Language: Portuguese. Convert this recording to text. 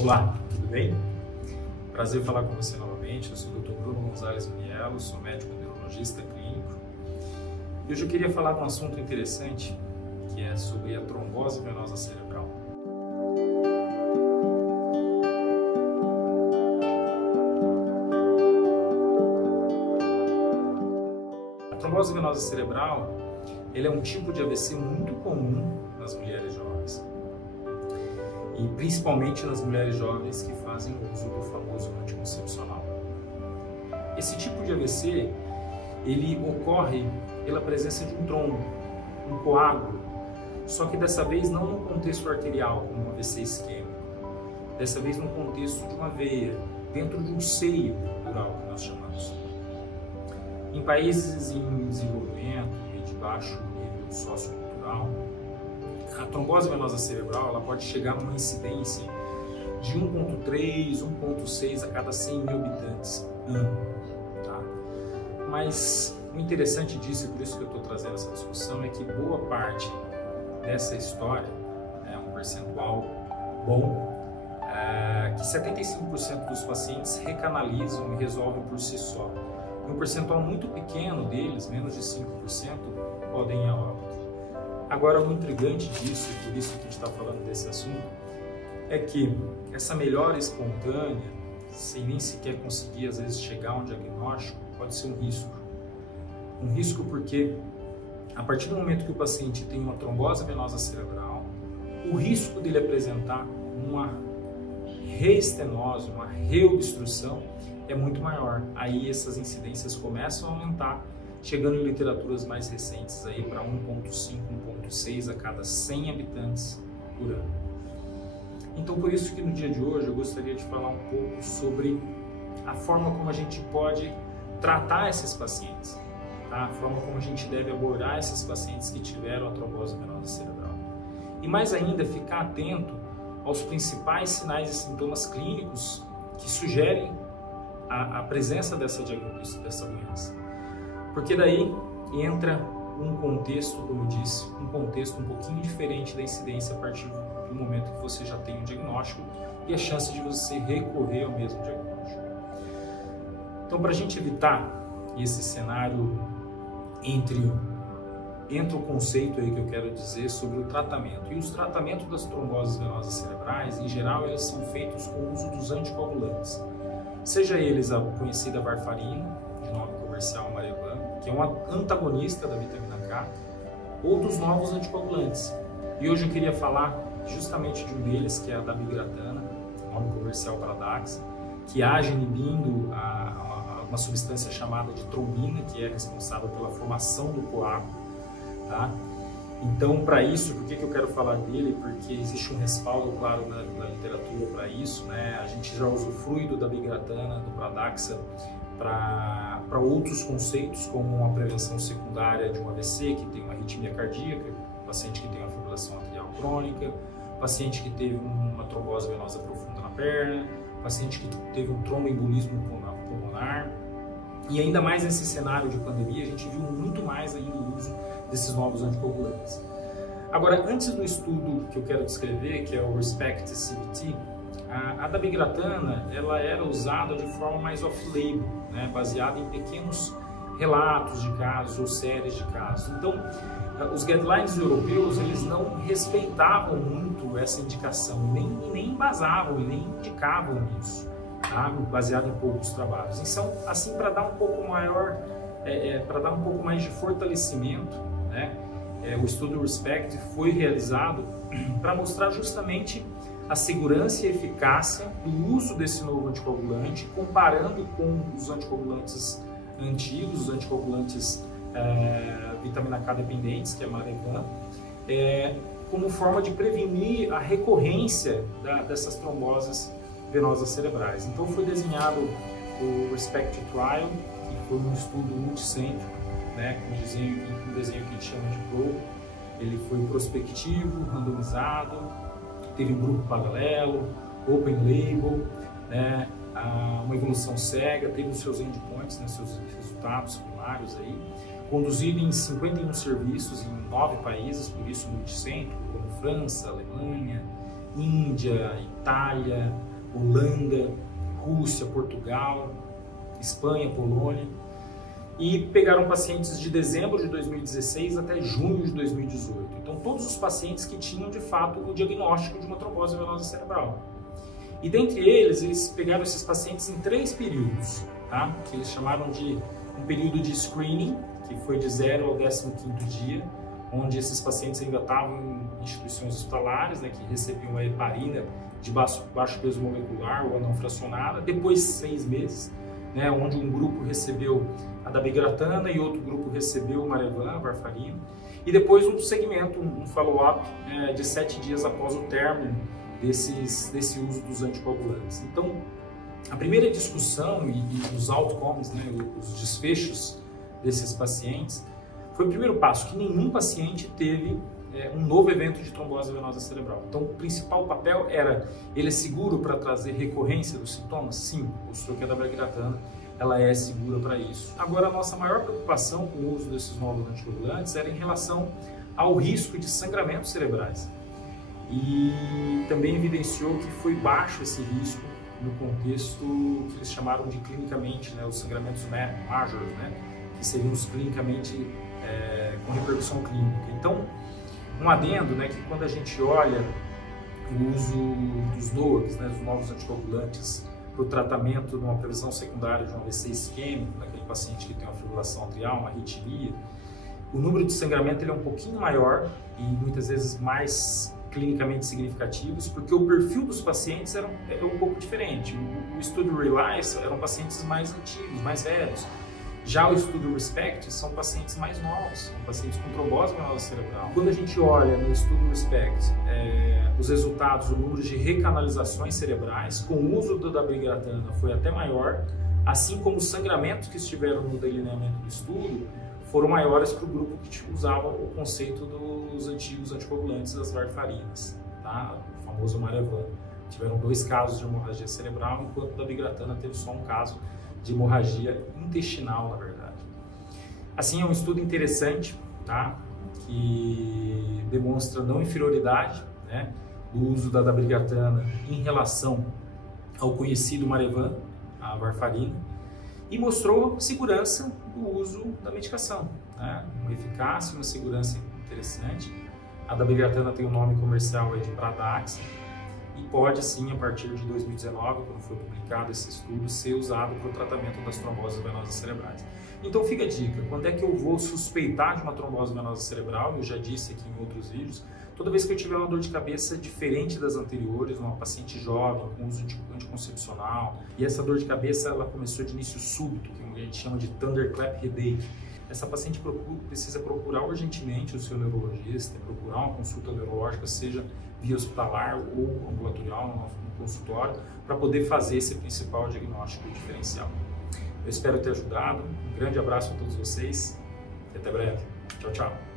Olá, tudo bem? Prazer falar com você novamente. Eu sou o Dr. Bruno Gonzalez Mielo, sou médico neurologista clínico. E hoje eu queria falar de um assunto interessante, que é sobre a trombose venosa cerebral. A trombose venosa cerebral, ele é um tipo de AVC muito comum nas mulheres jovens. E principalmente nas mulheres jovens que fazem uso do famoso anticoncepcional. Esse tipo de AVC, ele ocorre pela presença de um trombo, um coágulo, só que dessa vez não no contexto arterial, como um AVC isquêmico, dessa vez no contexto de uma veia, dentro de um seio dural, que nós chamamos. Em países em desenvolvimento e de baixo nível sociocultural, a trombose venosa cerebral ela pode chegar numa incidência de 1,3, 1,6 a cada 100 mil habitantes ano. Tá? Mas o interessante disso, e por isso que eu estou trazendo essa discussão, é que boa parte dessa história, um percentual bom, que 75% dos pacientes recanalizam e resolvem por si só. E um percentual muito pequeno deles, menos de 5%, podem ir a óbito. Agora, o intrigante disso, e por isso que a gente está falando desse assunto, é que essa melhora espontânea, sem nem sequer conseguir, às vezes, chegar a um diagnóstico, pode ser um risco. Um risco porque, a partir do momento que o paciente tem uma trombose venosa cerebral, o risco dele apresentar uma reestenose, uma reobstrução, é muito maior. Aí essas incidências começam a aumentar, chegando em literaturas mais recentes aí para 1,5, 1,6 a cada 100 habitantes por ano. Então, por isso que no dia de hoje eu gostaria de falar um pouco sobre a forma como a gente pode tratar esses pacientes, tá? A forma como a gente deve abordar esses pacientes que tiveram a trombose venosa cerebral. E mais ainda, ficar atento aos principais sinais e sintomas clínicos que sugerem a presença dessa doença. Porque daí entra um contexto, como eu disse, um contexto um pouquinho diferente da incidência a partir do momento que você já tem um diagnóstico e a chance de você recorrer ao mesmo diagnóstico. Então, para a gente evitar esse cenário, entra o conceito aí que eu quero dizer sobre o tratamento. E os tratamentos das tromboses venosas cerebrais, em geral, eles são feitos com o uso dos anticoagulantes. Seja eles a conhecida varfarina, de nome comercial Marevan, que é um antagonista da vitamina K, ou dos novos anticoagulantes. E hoje eu queria falar justamente de um deles, que é a dabigatran, nome comercial Pradaxa, que age inibindo uma substância chamada de trombina, que é responsável pela formação do coágulo. Tá? Então, para isso, por que eu quero falar dele? Porque existe um respaldo, claro, na literatura para isso, né? A gente já usufrui do dabigatran, do Pradaxa, para outros conceitos, como a prevenção secundária de um AVC, que tem uma arritmia cardíaca, paciente que tem uma fibrilação arterial crônica, paciente que teve uma trombose venosa profunda na perna, paciente que teve um tromboembolismo pulmonar. E ainda mais nesse cenário de pandemia, a gente viu muito mais ainda o uso desses novos anticoagulantes. Agora, antes do estudo que eu quero descrever, que é o RESPECT-CVT, a dabigatran ela era usada de forma mais off-label, né, baseada em pequenos relatos de casos ou séries de casos. Então, os guidelines europeus eles não respeitavam muito essa indicação, nem embasavam e nem indicavam isso, tá, baseado em poucos trabalhos. Então, assim, para dar um pouco maior, para dar um pouco mais de fortalecimento, né, o estudo RESPECT foi realizado para mostrar justamente a segurança e eficácia do uso desse novo anticoagulante, comparando com os anticoagulantes antigos, os anticoagulantes vitamina K dependentes, que é a Marevan, como forma de prevenir a recorrência dessas tromboses venosas cerebrais. Então foi desenhado o RESPECT Trial, que foi um estudo multicêntrico, né, com um desenho que a gente chama de PRO. Ele foi prospectivo, randomizado, teve um grupo paralelo, open label, né, uma evolução cega, teve os seus endpoints, né, seus resultados primários aí, conduzido em 51 serviços em 9 países, por isso multicêntrico, como França, Alemanha, Índia, Itália, Holanda, Rússia, Portugal, Espanha, Polônia, e pegaram pacientes de dezembro de 2016 até junho de 2018. Então, todos os pacientes que tinham, de fato, o diagnóstico de uma trombose venosa cerebral. E dentre eles pegaram esses pacientes em 3 períodos, tá? Que eles chamaram de um período de screening, que foi de 0 ao 15º dia, onde esses pacientes ainda estavam em instituições hospitalares, né, que recebiam a heparina de baixo peso molecular ou a não fracionada. Depois 6 meses, né, onde um grupo recebeu a dabigatran e outro grupo recebeu o Marevan, a varfarina. E depois um segmento, um follow-up de 7 dias após o término desse uso dos anticoagulantes. Então, a primeira discussão e os outcomes, né, os desfechos desses pacientes, foi o primeiro passo, que nenhum paciente teve um novo evento de trombose venosa cerebral. Então, o principal papel era, ele é seguro para trazer recorrência dos sintomas? Sim, mostrou que a dabigatran ela é segura para isso. Agora, a nossa maior preocupação com o uso desses novos anticoagulantes era em relação ao risco de sangramentos cerebrais. E também evidenciou que foi baixo esse risco no contexto que eles chamaram de clinicamente, né, os sangramentos majors, né, que seriam os clinicamente com repercussão clínica. Então, um adendo, né, que quando a gente olha o uso dos DOACs, né, dos novos anticoagulantes, para o tratamento de uma previsão secundária de um AVC isquêmico, naquele paciente que tem uma fibrilação atrial, uma arritmia, o número de sangramento ele é um pouquinho maior e muitas vezes mais clinicamente significativos, porque o perfil dos pacientes era um pouco diferente. O estudo RELIANCE eram pacientes mais antigos, mais velhos. Já o estudo RESPECT são pacientes mais novos, são pacientes com trombose venosa cerebral. Quando a gente olha no estudo RESPECT os resultados, o número de recanalizações cerebrais com o uso da dabigatran foi até maior, assim como os sangramentos que estiveram no delineamento do estudo foram maiores para o grupo que usava o conceito dos antigos anticoagulantes das varfarinas, tá? O famoso Marevan. Tiveram 2 casos de hemorragia cerebral, enquanto a dabigatran teve só um caso de hemorragia intestinal, na verdade. Assim, é um estudo interessante, tá? Que demonstra não inferioridade, né, do uso da dabigatran em relação ao conhecido Marevan, a varfarina, e mostrou segurança do uso da medicação, né? Uma eficácia, uma segurança interessante. A dabigatran tem o nome comercial de Pradaxa, e pode sim, a partir de 2019, quando foi publicado esse estudo, ser usado para o tratamento das tromboses venosas cerebrais. Então fica a dica, quando é que eu vou suspeitar de uma trombose venosa cerebral? Eu já disse aqui em outros vídeos, toda vez que eu tiver uma dor de cabeça diferente das anteriores, uma paciente jovem, com uso anticoncepcional, e essa dor de cabeça ela começou de início súbito, que a gente chama de thunderclap headache, essa paciente precisa procurar urgentemente o seu neurologista, procurar uma consulta neurológica, seja via hospitalar ou ambulatorial no nosso consultório, para poder fazer esse principal diagnóstico diferencial. Eu espero ter ajudado, um grande abraço a todos vocês e até breve. Tchau, tchau.